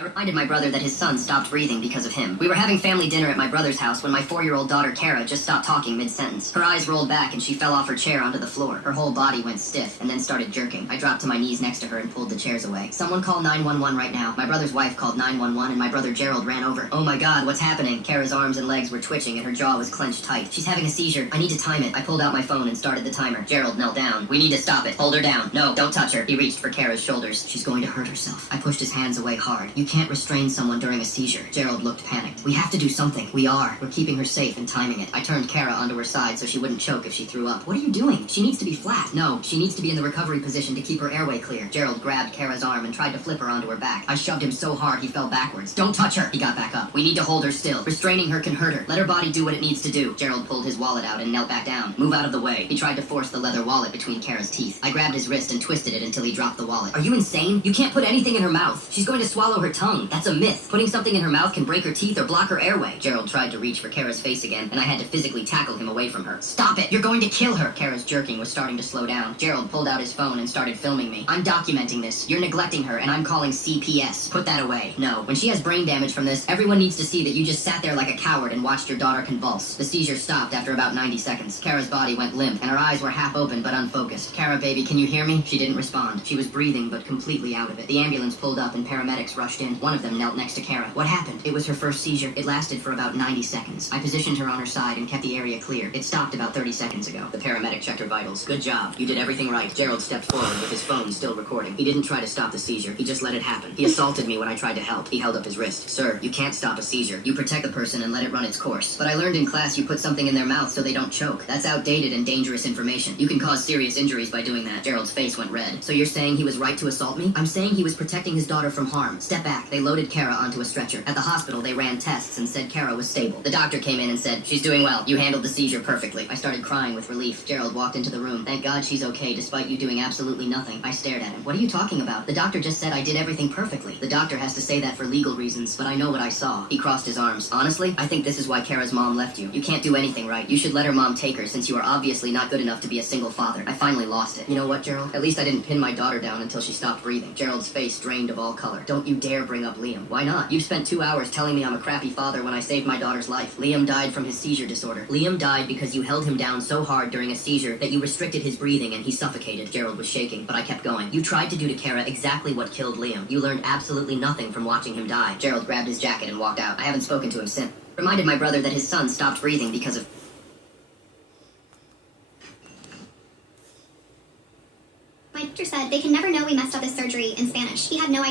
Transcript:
I reminded my brother that his son stopped breathing because of him. We were having family dinner at my brother's house when my 4-year-old daughter Kara just stopped talking mid-sentence. Her eyes rolled back and she fell off her chair onto the floor. Her whole body went stiff and then started jerking. I dropped to my knees next to her and pulled the chairs away. Someone call 911 right now. My brother's wife called 911 and my brother Gerald ran over. Oh my god, what's happening? Kara's arms and legs were twitching and her jaw was clenched tight. She's having a seizure. I need to time it. I pulled out my phone and started the timer. Gerald knelt down. We need to stop it. Hold her down. No, don't touch her. He reached for Kara's shoulders. She's going to hurt herself. I pushed his hands away hard. You can't restrain someone during a seizure. Gerald looked panicked. We have to do something. We are. We're keeping her safe and timing it. I turned Kara onto her side so she wouldn't choke if she threw up. What are you doing? She needs to be flat. No, she needs to be in the recovery position to keep her airway clear. Gerald grabbed Kara's arm and tried to flip her onto her back. I shoved him so hard he fell backwards. Don't touch her! He got back up. We need to hold her still. Restraining her can hurt her. Let her body do what it needs to do. Gerald pulled his wallet out and knelt back down. Move out of the way. He tried to force the leather wallet between Kara's teeth. I grabbed his wrist and twisted it until he dropped the wallet. Are you insane? You can't put anything in her mouth. She's going to swallow her tongue. That's a myth. Putting something in her mouth can break her teeth or block her airway. Gerald tried to reach for Kara's face again, and I had to physically tackle him away from her. Stop it! You're going to kill her! Kara's jerking was starting to slow down. Gerald pulled out his phone and started filming me. I'm documenting this. You're neglecting her, and I'm calling CPS. Put that away. No. When she has brain damage from this, everyone needs to see that you just sat there like a coward and watched your daughter convulse. The seizure stopped after about 90 seconds. Kara's body went limp, and her eyes were half open but unfocused. Kara, baby, can you hear me? She didn't respond. She was breathing but completely out of it. The ambulance pulled up and paramedics rushed in. One of them knelt next to Kara. What happened? It was her first seizure. It lasted for about 90 seconds. I positioned her on her side and kept the area clear. It stopped about 30 seconds ago. The paramedic checked her vitals. Good job. You did everything right. Gerald stepped forward with his phone still recording. He didn't try to stop the seizure. He just let it happen. He assaulted me when I tried to help. He held up his wrist. Sir, you can't stop a seizure. You protect the person and let it run its course. But I learned in class you put something in their mouth so they don't choke. That's outdated and dangerous information. You can cause serious injuries by doing that. Gerald's face went red. So you're saying he was right to assault me? I'm saying he was protecting his daughter from harm. Step back. They loaded Kara onto a stretcher. At the hospital, they ran tests and said Kara was stable. The doctor came in and said, she's doing well. You handled the seizure perfectly. I started crying with relief. Gerald walked into the room. Thank God she's okay despite you doing absolutely nothing. I stared at him. What are you talking about? The doctor just said I did everything perfectly. The doctor has to say that for legal reasons, but I know what I saw. He crossed his arms. Honestly, I think this is why Kara's mom left you. You can't do anything right. You should let her mom take her since you are obviously not good enough to be a single father. I finally lost it. You know what, Gerald? At least I didn't pin my daughter down until she stopped breathing. Gerald's face drained of all color. Don't you dare bring up Liam. Why not? You've spent 2 hours telling me I'm a crappy father when I saved my daughter's life. Liam died from his seizure disorder. Liam died because you held him down so hard during a seizure that you restricted his breathing and he suffocated. Gerald was shaking, but I kept going. You tried to do to Kara exactly what killed Liam. You learned absolutely nothing from watching him die. Gerald grabbed his jacket and walked out. I haven't spoken to him since. Reminded my brother that his son stopped breathing because of... My doctor said they can never know we messed up his surgery in Spanish. He had no idea.